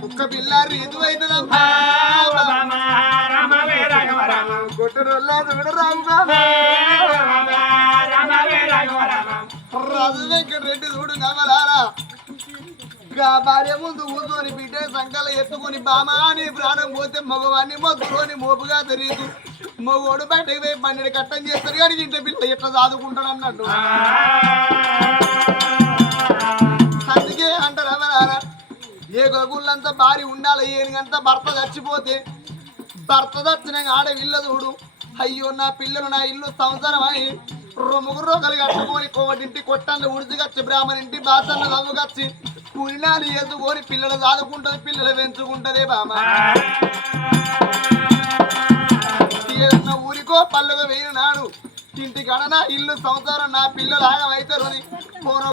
కుక్క పిల్ల రీతు అవుతుందమ్మా రామవే రాఘవ రామ కొట్టురోళ్ళ చూడు రాజు వెంకటరెడ్డి నమ్మలారా గా భార్య ముందు కూర్చొని బిడ్డ సంకల ఎత్తుకొని బామా అని ప్రాణం పోతే మగవాన్ని మొత్తుకొని మోపుగా తెలియదు. మగోడు బయటకు పోయి పన్నెండు కట్టం చేస్తారు కానీ ఇంట్లో పిల్ల ఎట్లా చదువుకుంటాడు అన్నట్టు. గగుళ్ళంతా భారీ ఉండాలి ఏనుగంతా భర్త చచ్చిపోతే భర్త చచ్చిన ఆడవిల్ల చూడు. అయ్యో నా పిల్లలు నా ఇల్లు సంసారం అని రొమ్ముగు రోగలు కట్టుకొని కోవటింటి కొట్టండి ఉడిచిగచ్చి బ్రాహ్మణింటి బాసన్న చదువుకొచ్చి పుణ్యాలు ఎదుకొని పిల్లలు చదువుకుంటది పిల్లలు పెంచుకుంటదే బామ ఏదన్నా ఊరికో పళ్ళుగా వేయనాడు ఇంటి గడన ఇల్లు సంసారం నా పిల్లలు ఆగమైతారు అని